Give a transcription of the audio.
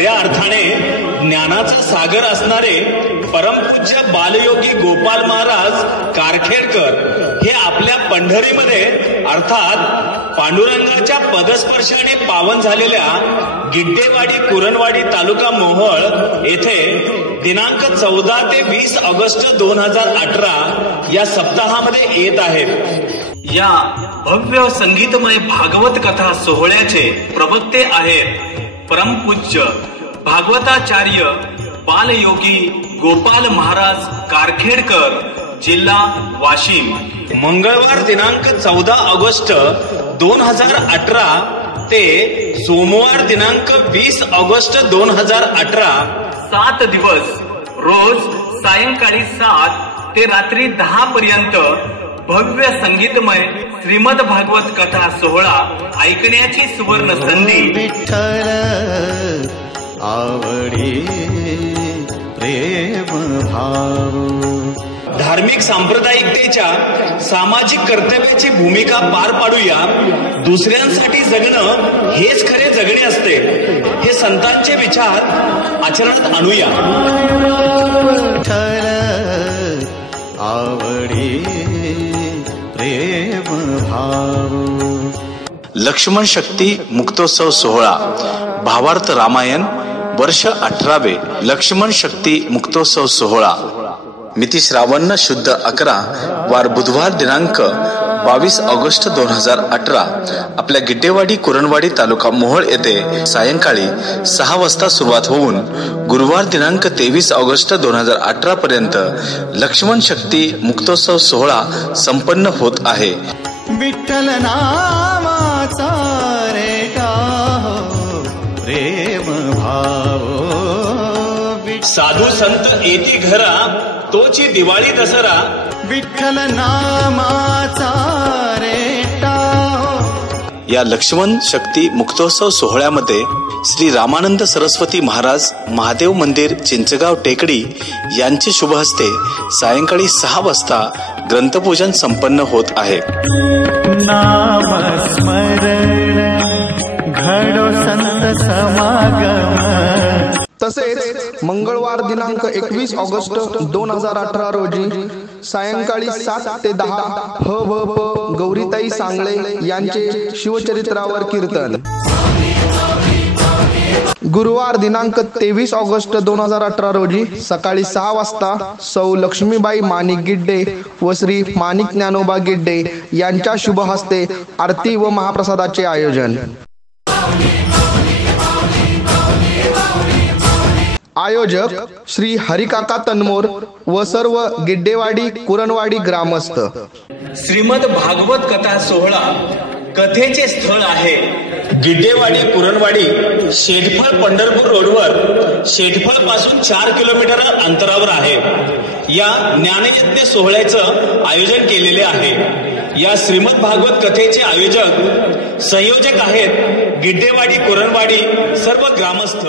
खऱ्या अर्थाने ज्ञानाचा सागर असणारे परमपूज्य बालयोगी गोपाल महाराज कारखेडकर हे आपल्या पंढरीमध्ये अर्थात पांडुरंगाच्या पदस्पर्शाने पावन झालेल्या गिड्डेवाडी कुरणवाडी तालुका मोहोळ येथे दिनांक 14 ते 20 ऑगस्ट 2018 या सप्ताहामध्ये येत आहेत। या भव्य संगीतमय भागवत कथा सोहळ्याचे प्रवक्ते आहेत परमपूज्य भागवताचार्य बालयोगी गोपाल महाराज कारखेडकर, जिल्हा वाशिम। मंगळवार दिनांक 14 ऑगस्ट 2018 ते सोमवार दिनांक 20 ऑगस्ट 2018 7 दिवस रोज सायंकाळी 7 ते रात्री 10 पर्यंत भव्य संगीतमय श्रीमद भागवत कथा सोहळा ऐकण्याची सुवर्ण संधी। विठ्ठल आवडी प्रेम भाव, धार्मिक सांप्रदायिकतेच्या सामाजिक कर्तव्याची भूमिका पार पाडूया। दुसऱ्यांसाठी जगणं हेच खरे जगणे असते, हे संतांचे विचार आचरणात आणूया। विठ्ठल आवडी प्रेम भाव। लक्ष्मण शक्ती मुक्तोत्सव सोहळा, भावार्थ रामायण, वर्ष 18वे लक्ष्मण शक्ती मुक्तोत्सव सोहळा, मिती श्रावण शुद्ध 11 वार बुधवार दिनांक 22 ऑगस्ट 2018 आपल्या गिड्डेवाडी कुरणवाडी तालुका मोहोळ येथे सायंकाळी 6 वाजता सुरुवात होऊन गुरुवार दिनांक 23 ऑगस्ट 2018 पर्यंत लक्ष्मण शक्ती मुक्तोत्सव सोहळा संपन्न होत आहे। विठ्ठल नामाचा रेटा प्रेम भाव, साधू संत येती घरा तोची दिवाळी दसरा। विठ्ठल नामाचा रेटा। या लक्ष्मण शक्ती मुक्तोत्सव सोहळ्यामध्ये श्री रामानंद सरस्वती महाराज महादेव मंदिर चिंचगाव टेकडी यांचे शुभ हस्ते सायंकाळी 6 वाजता ग्रंथपूजन संपन्न होत आहे। नाम स्मरण घडो संत समागम। तसेच मंगळवार दिनांक 21 ऑगस्ट 2018 रोजी सायंकाळी 7 ते 10 भ गौरीताई सांगळे यांचे शिवचरित्रावर कीर्तन। गुरुवार दिनांक 23 ऑगस्ट 2018 रोजी सकाळी 6 वाजता सौ लक्ष्मीबाई माणिक गिड्डे व श्री माणिक ज्ञानोबा गिड्डे यांच्या शुभ हस्ते आरती व महाप्रसादाचे आयोजन। आयोजक श्री हरिकाका तन्मोर व सर्व गिड्डेवाडी कुरणवाडी ग्रामस्थ। श्रीमद भागवत कथा सोहळा कथेचे स्थळ आहे गिड्डेवाडी कुरणवाडी, शेटफळ पंढरपूर रोडवर शेटफळ पासून 4 किलोमीटर अंतरावर आहे। या ज्ञानयज्ञ सोहळ्याचं आयोजन केलेले आहे। या श्रीमद भागवत कथेचे आयोजक संयोजक आहेत गिड्डेवाडी कुरणवाडी सर्व ग्रामस्थ।